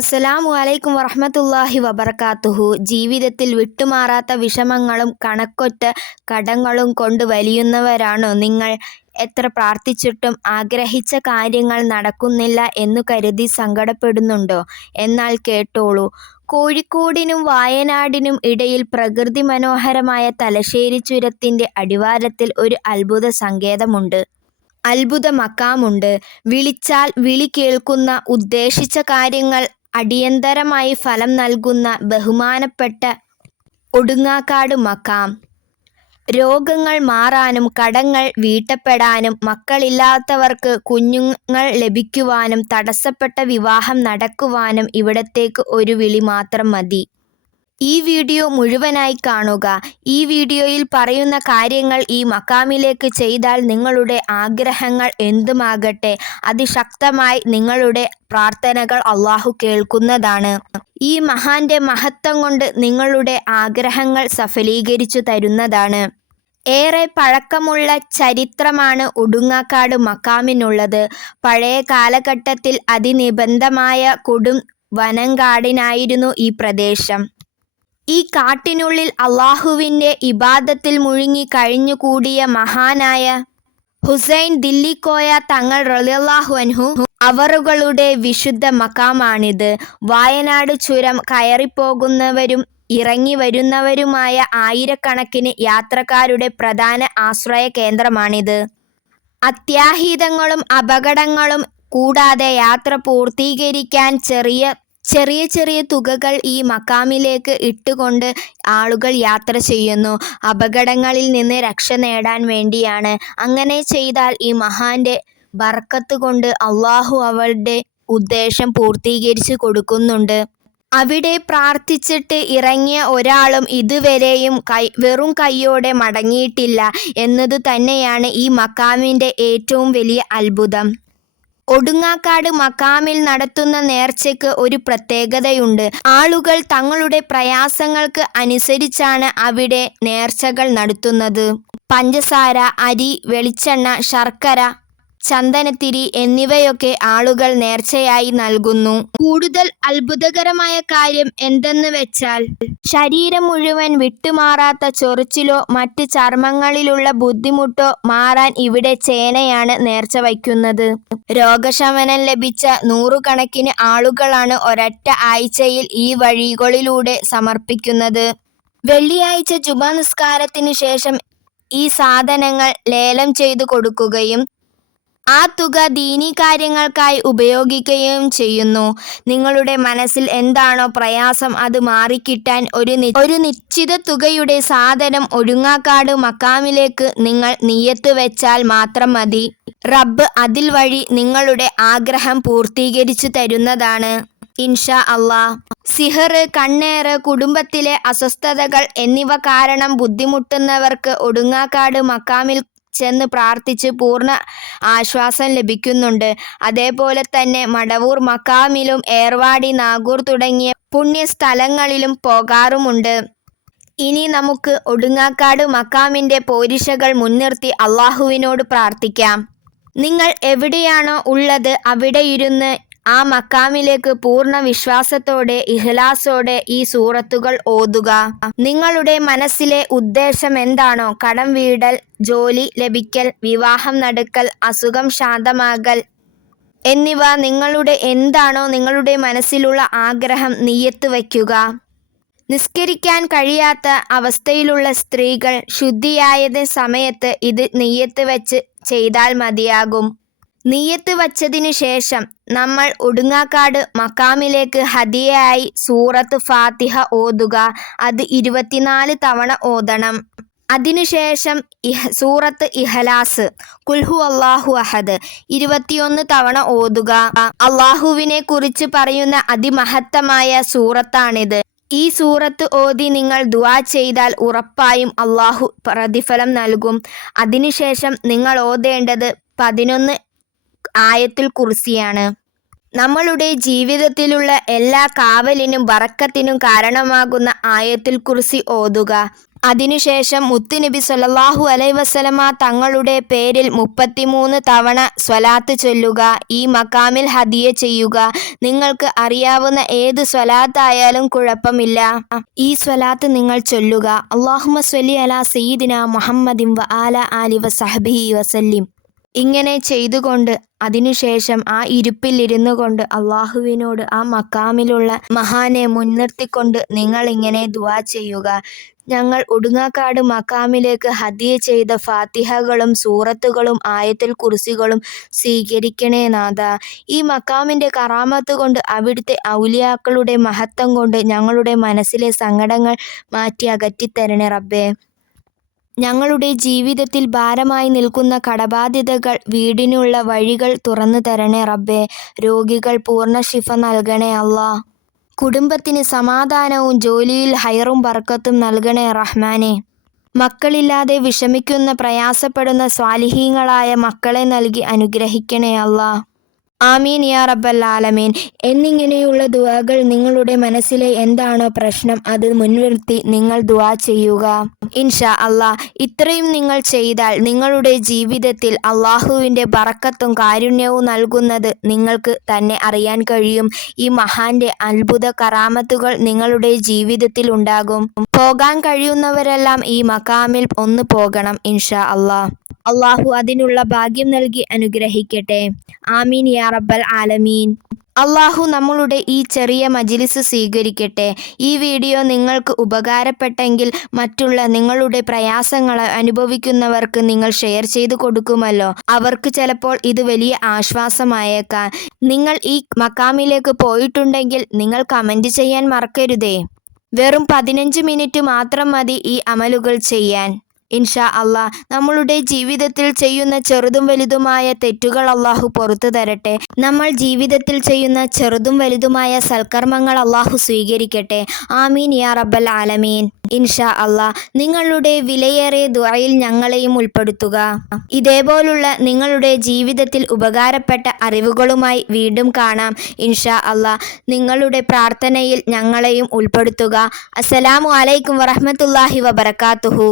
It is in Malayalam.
അസ്സലാമു അലൈക്കും വറഹ്മത്തുള്ളാഹി വബറകാതുഹു. ജീവിതത്തിൽ വിട്ടുമാറാത്ത വിഷമങ്ങളും കണക്കൊറ്റ കടങ്ങളും കൊണ്ട് വലിയുന്നവരാണോ നിങ്ങൾ? എത്ര പ്രാർത്ഥിച്ചിട്ടും ആഗ്രഹിച്ച കാര്യങ്ങൾ നടക്കുന്നില്ല എന്നു കരുതി സങ്കടപ്പെടുന്നുണ്ടോ? എന്നാൽ കേട്ടോളൂ. കോഴിക്കോടിനും വയനാടിനും ഇടയിൽ പ്രകൃതി മനോഹരമായ തലശ്ശേരി ചുരത്തിന്റെ അടിവാരത്തിൽ ഒരു അത്ഭുത സങ്കേതമുണ്ട്. അത്ഭുത മഖാമുണ്ട്. വിളിച്ചാൽ വിളി കേൾക്കുന്ന, ഉദ്ദേശിച്ച കാര്യങ്ങൾ അടിയന്തരമായി ഫലം നൽകുന്ന ബഹുമാനപ്പെട്ട ഒടുങ്ങാക്കാട് മഖാം. രോഗങ്ങൾ മാറാനും കടങ്ങൾ വീട്ടപ്പെടാനും മക്കളില്ലാത്തവർക്ക് കുഞ്ഞുങ്ങൾ ലഭിക്കുവാനും തടസ്സപ്പെട്ട വിവാഹം നടക്കുവാനും ഇവിടത്തേക്ക് ഒരു വിളി മാത്രം മതി. ഈ വീഡിയോ മുഴുവനായി കാണുക. ഈ വീഡിയോയിൽ പറയുന്ന കാര്യങ്ങൾ ഈ മഖാമിലേക്ക് ചെയ്താൽ നിങ്ങളുടെ ആഗ്രഹങ്ങൾ എന്തുമാകട്ടെ അതിശക്തമായി നിങ്ങളുടെ പ്രാർത്ഥനകൾ അല്ലാഹു കേൾക്കുന്നതാണ്. ഈ മഹാന്റെ മഹത്വം കൊണ്ട് നിങ്ങളുടെ ആഗ്രഹങ്ങൾ സഫലീകരിച്ചു തരുന്നതാണ്. ഏറെ പഴക്കമുള്ള ചരിത്രമാണ് ഒടുങ്ങാക്കാട് മഖാമിനുള്ളത്. പഴയ കാലഘട്ടത്തിൽ അതിനിബന്ധമായ കൊടും വനങ്കാടിനായിരുന്നു ഈ പ്രദേശം. ഈ കാട്ടിനുള്ളിൽ അല്ലാഹുവിന്റെ ഇബാദത്തിൽ മുഴുകി കഴിഞ്ഞുകൂടിയ മഹാനായ ഹുസൈൻ ദില്ലിക്കോയ തങ്ങൾ റളിയല്ലാഹു അൻഹു അവറുകളുടെ വിശുദ്ധ മഖാമാണിത്. വയനാട് ചുരം കയറിപ്പോകുന്നവരും ഇറങ്ങി വരുന്നവരുമായ ആയിരക്കണക്കിന് യാത്രക്കാരുടെ പ്രധാന ആശ്രയ കേന്ദ്രമാണിത്. അത്യാഹിതങ്ങളും അപകടങ്ങളും കൂടാതെ യാത്ര പൂർത്തീകരിക്കാൻ ചെറിയ തുകകൾ ഈ മഖാമിലേക്ക് ഇട്ടുകൊണ്ട് ആളുകൾ യാത്ര ചെയ്യുന്നു. അപകടങ്ങളിൽ നിന്ന് രക്ഷ നേടാൻ വേണ്ടിയാണ്. അങ്ങനെ ചെയ്താൽ ഈ മഹാന്റെ ബർക്കത്ത് കൊണ്ട് അല്ലാഹു അവളുടെ ഉദ്ദേശം പൂർത്തീകരിച്ചു കൊടുക്കുന്നുണ്ട്. അവിടെ പ്രാർത്ഥിച്ചിട്ട് ഇറങ്ങിയ ഒരാളും ഇതുവരെയും വെറും കൈയോടെ മടങ്ങിയിട്ടില്ല എന്നത് തന്നെയാണ് ഈ മഖാമിന്റെ ഏറ്റവും വലിയ അത്ഭുതം. ഒടുങ്ങാക്കാട് മഖാമിൽ നടത്തുന്ന നേർച്ചയ്ക്ക് ഒരു പ്രത്യേകതയുണ്ട്. ആളുകൾ തങ്ങളുടെ പ്രയാസങ്ങൾക്ക് അനുസരിച്ചാണ് അവിടെ നേർച്ചകൾ നടത്തുന്നത്. പഞ്ചസാര, അരി, വെളിച്ചെണ്ണ, ശർക്കര, ചന്ദനത്തിരി എന്നിവയൊക്കെ ആളുകൾ നേർച്ചയായി നൽകുന്നു. കൂടുതൽ അത്ഭുതകരമായ കാര്യം എന്തെന്ന് വെച്ചാൽ ശരീരം മുഴുവൻ വിട്ടുമാറാത്ത ചൊറിച്ചിലോ മറ്റ് ചർമ്മങ്ങളിലുള്ള ബുദ്ധിമുട്ടോ മാറാൻ ഇവിടെ ചേനയാണ് നേർച്ച വയ്ക്കുന്നത്. രോഗശമനം ലഭിച്ച നൂറുകണക്കിന് ആളുകളാണ് ഒരൊറ്റ ആഴ്ചയിൽ ഈ വഴികളിലൂടെ സമർപ്പിക്കുന്നത്. വെള്ളിയാഴ്ച ജുമാ നിസ്കാരത്തിന് ശേഷം ഈ സാധനങ്ങൾ ലേലം ചെയ്തു കൊടുക്കുകയും ആ തുക ദീനീ കാര്യങ്ങൾക്കായി ഉപയോഗിക്കുകയും ചെയ്യുന്നു. നിങ്ങളുടെ മനസ്സിൽ എന്താണോ പ്രയാസം അത് മാറിക്കിട്ടാൻ ഒരു നിശ്ചിത തുകയുടെ സാധനം ഒടുങ്ങാക്കാട് മഖാമിലേക്ക് നിങ്ങൾ നിയ്യത്ത് വെച്ചാൽ മാത്രം മതി. റബ്ബ് അതിൽ വഴി നിങ്ങളുടെ ആഗ്രഹം പൂർത്തീകരിച്ചു തരുന്നതാണ് ഇൻഷാ അല്ലാഹ്. സിഹർ, കണ്ണേറ്, കുടുംബത്തിലെ അസ്വസ്ഥതകൾ എന്നിവ കാരണം ബുദ്ധിമുട്ടുന്നവർക്ക് ഒടുങ്ങാക്കാട് മഖാമിൽ ചെന്ന് പ്രാർത്ഥിച്ച് പൂർണ്ണ ആശ്വാസം ലഭിക്കുന്നുണ്ട്. അതേപോലെ തന്നെ മടവൂർ മഖാമിലും ഏർവാടി, നാഗൂർ തുടങ്ങിയ പുണ്യസ്ഥലങ്ങളിലും പോകാറുമുണ്ട്. ഇനി നമുക്ക് ഒടുങ്ങാക്കാട് മഖാമിന്റെ പോരിശകൾ മുൻനിർത്തി അല്ലാഹുവിനോട് പ്രാർത്ഥിക്കാം. നിങ്ങൾ എവിടെയാണോ ഉള്ളത് അവിടെ ഇരുന്ന് ആ മഖാമിലേക്ക് പൂർണ്ണ വിശ്വാസത്തോടെ ഇഖ്ലാസോടെ ഈ സൂറത്തുകൾ ഓതുക. നിങ്ങളുടെ മനസ്സിലെ ഉദ്ദേശം എന്താണോ, കടം വീടൽ, ജോലി ലഭിക്കൽ, വിവാഹം നടക്കൽ, അസുഖം ശാന്തമാകൽ എന്നിവ എന്താണോ നിങ്ങളുടെ മനസ്സിലുള്ള ആഗ്രഹം നിയ്യത്ത് വയ്ക്കുക. നിസ്കരിക്കാൻ കഴിയാത്ത അവസ്ഥയിലുള്ള സ്ത്രീകൾ ശുദ്ധിയായത് സമയത്ത് ഇത് നിയ്യത്ത് വെച്ച് ചെയ്താൽ മതിയാകും. നിയ്യത്ത് വച്ചതിനു ശേഷം നമ്മൾ ഒടുങ്ങാക്കാട് മഖാമിലേക്ക് ഹദിയയായി സൂറത്ത് ഫാത്തിഹ ഓതുക. അത് 24 തവണ ഓതണം. അതിനുശേഷം സൂറത്ത് ഇഖ്ലാസ്, ഖുൽ ഹുവല്ലാഹു അഹദ് 21 തവണ ഓതുക. അല്ലാഹുവിനെ കുറിച്ച് പറയുന്ന അതിമഹത്തമായ സൂറത്താണിത്. ഈ സൂറത്ത് ഓതി നിങ്ങൾ ദുആ ചെയ്താൽ ഉറപ്പായും അല്ലാഹു പ്രതിഫലം നൽകും. അതിനുശേഷം നിങ്ങൾ ഓതേണ്ടത് 11 ആയത്തുൽ കുർസിയാണ്. നമ്മളുടെ ജീവിതത്തിലുള്ള എല്ലാ കാവലിനും ബറക്കത്തിനും കാരണമാകുന്ന ആയത്തുൽ കുർസി ഓതുക. അതിനുശേഷം മുത്തുനബി സ്വല്ലല്ലാഹു അലൈഹി വസല്ലമ തങ്ങളുടെ പേരിൽ 33 തവണ സ്വലാത്ത് ചൊല്ലുക. ഈ മഖാമിൽ ഹദിയ ചെയ്യുക. നിങ്ങൾക്ക് അറിയാവുന്ന ഏത് സ്വലാത്തായാലും കുഴപ്പമില്ല. ഈ സ്വലാത്ത് നിങ്ങൾ ചൊല്ലുക. അല്ലാഹുമ്മ സ്വല്ലി അലാ സയ്യിദിനാ മുഹമ്മദിൻ വ അലാ ആലി വസഹ്ബിഹി വസല്ലിം. ഇങ്ങനെ ചെയ്തുകൊണ്ട് അതിനുശേഷം ആ ഇരുപ്പിൽ ഇരുന്നു കൊണ്ട് അള്ളാഹുവിനോട് ആ മക്കാമിലുള്ള മഹാനെ മുൻനിർത്തിക്കൊണ്ട് നിങ്ങൾ ഇങ്ങനെ ദുആ ചെയ്യുക. ഞങ്ങൾ ഉടുങ്ങാക്കാട് മക്കാമിലേക്ക് ഹദിയ ചെയ്ത ഫാത്തിഹകളും സൂറത്തുകളും ആയത്തുൽ കുർസികളും സ്വീകരിക്കണേ നാഥാ. ഈ മക്കാമിൻ്റെ കറാമത്ത് കൊണ്ട് അവിടുത്തെ ഔലിയാക്കളുടെ മഹത്വം കൊണ്ട് ഞങ്ങളുടെ മനസ്സിലെ സങ്കടങ്ങൾ മാറ്റി അകറ്റിത്തരണേ റബ്ബേ. ഞങ്ങളുടെ ജീവിതത്തിൽ ഭാരമായി നിൽക്കുന്ന കടബാധ്യതകൾ വീടിനുള്ള വഴികൾ തുറന്നു തരണേ റബ്ബേ. രോഗികൾ പൂർണ്ണ ശിഫ നൽകണേ അല്ലാ. കുടുംബത്തിന് സമാധാനവും ജോലിയിൽ ഹൈറും ബർക്കത്തും നൽകണേ റഹ്മാനെ. മക്കളില്ലാതെ വിഷമിക്കുന്ന പ്രയാസപ്പെടുന്ന സ്വാലിഹീങ്ങളായ മക്കളെ നൽകി അനുഗ്രഹിക്കണേ അല്ലാ. ആമീൻ യാ റബ്ബൽ ആലമീൻ. എന്നിങ്ങനെയുള്ള ദുആകൾ നിങ്ങളുടെ മനസ്സിലെ എന്താണോ പ്രശ്നം അത് മുൻനിർത്തി നിങ്ങൾ ദുആ ചെയ്യുക. ഇൻഷാ അല്ലാ. ഇത്രയും നിങ്ങൾ ചെയ്താൽ നിങ്ങളുടെ ജീവിതത്തിൽ അള്ളാഹുവിൻ്റെ ബറക്കത്തും കാരുണ്യവും നൽകുന്നത് നിങ്ങൾക്ക് തന്നെ അറിയാൻ കഴിയും. ഈ മഹാന്റെ അത്ഭുത കറാമത്തുകൾ നിങ്ങളുടെ ജീവിതത്തിൽ ഉണ്ടാകും. പോകാൻ കഴിയുന്നവരെല്ലാം ഈ മഖാമിൽ ഒന്ന് പോകണം ഇൻഷാ അല്ലാ. അള്ളാഹു അതിനുള്ള ഭാഗ്യം നൽകി അനുഗ്രഹിക്കട്ടെ. ആമീൻ യാ റബ്ബൽ ആലമീൻ. അള്ളാഹു നമ്മളുടെ ഈ ചെറിയ മജ്‌ലിസ് സ്വീകരിക്കട്ടെ. ഈ വീഡിയോ നിങ്ങൾക്ക് ഉപകാരപ്പെട്ടെങ്കിൽ മറ്റുള്ള നിങ്ങളുടെ പ്രയാസങ്ങൾ അനുഭവിക്കുന്നവർക്ക് നിങ്ങൾ ഷെയർ ചെയ്തു കൊടുക്കുമല്ലോ. അവർക്ക് ചിലപ്പോൾ ഇത് വലിയ ആശ്വാസമായേക്കാം. നിങ്ങൾ ഈ മഖാമിലേക്ക് പോയിട്ടുണ്ടെങ്കിൽ നിങ്ങൾ കമൻറ്റ് ചെയ്യാൻ മറക്കരുതേ. വെറും 15 മിനിറ്റ് മാത്രം മതി ഈ അമലുകൾ ചെയ്യാൻ. ഇൻഷാ അല്ലാ. നമ്മളുടെ ജീവിതത്തിൽ ചെയ്യുന്ന ചെറുതും വലുതുമായ തെറ്റുകൾ അള്ളാഹു പുറത്തു തരട്ടെ. നമ്മൾ ജീവിതത്തിൽ ചെയ്യുന്ന ചെറുതും വലുതുമായ സൽക്കർമ്മങ്ങൾ അള്ളാഹു സ്വീകരിക്കട്ടെ. ആമീൻ യാ റബ്ബൽ ആലമീൻ. ഇൻഷാ അല്ലാ. നിങ്ങളുടെ വിലയേറിയ ദുആയിൽ ഞങ്ങളെയും ഉൾപ്പെടുത്തുക. ഇതേപോലുള്ള നിങ്ങളുടെ ജീവിതത്തിൽ ഉപകാരപ്പെട്ട അറിവുകളുമായി വീണ്ടും കാണാം ഇൻഷാ അല്ലാ. നിങ്ങളുടെ പ്രാർത്ഥനയിൽ ഞങ്ങളെയും ഉൾപ്പെടുത്തുക. അസ്സലാമു അലൈക്കും വറഹ്മത്തുള്ളാഹി വബറകാതുഹു.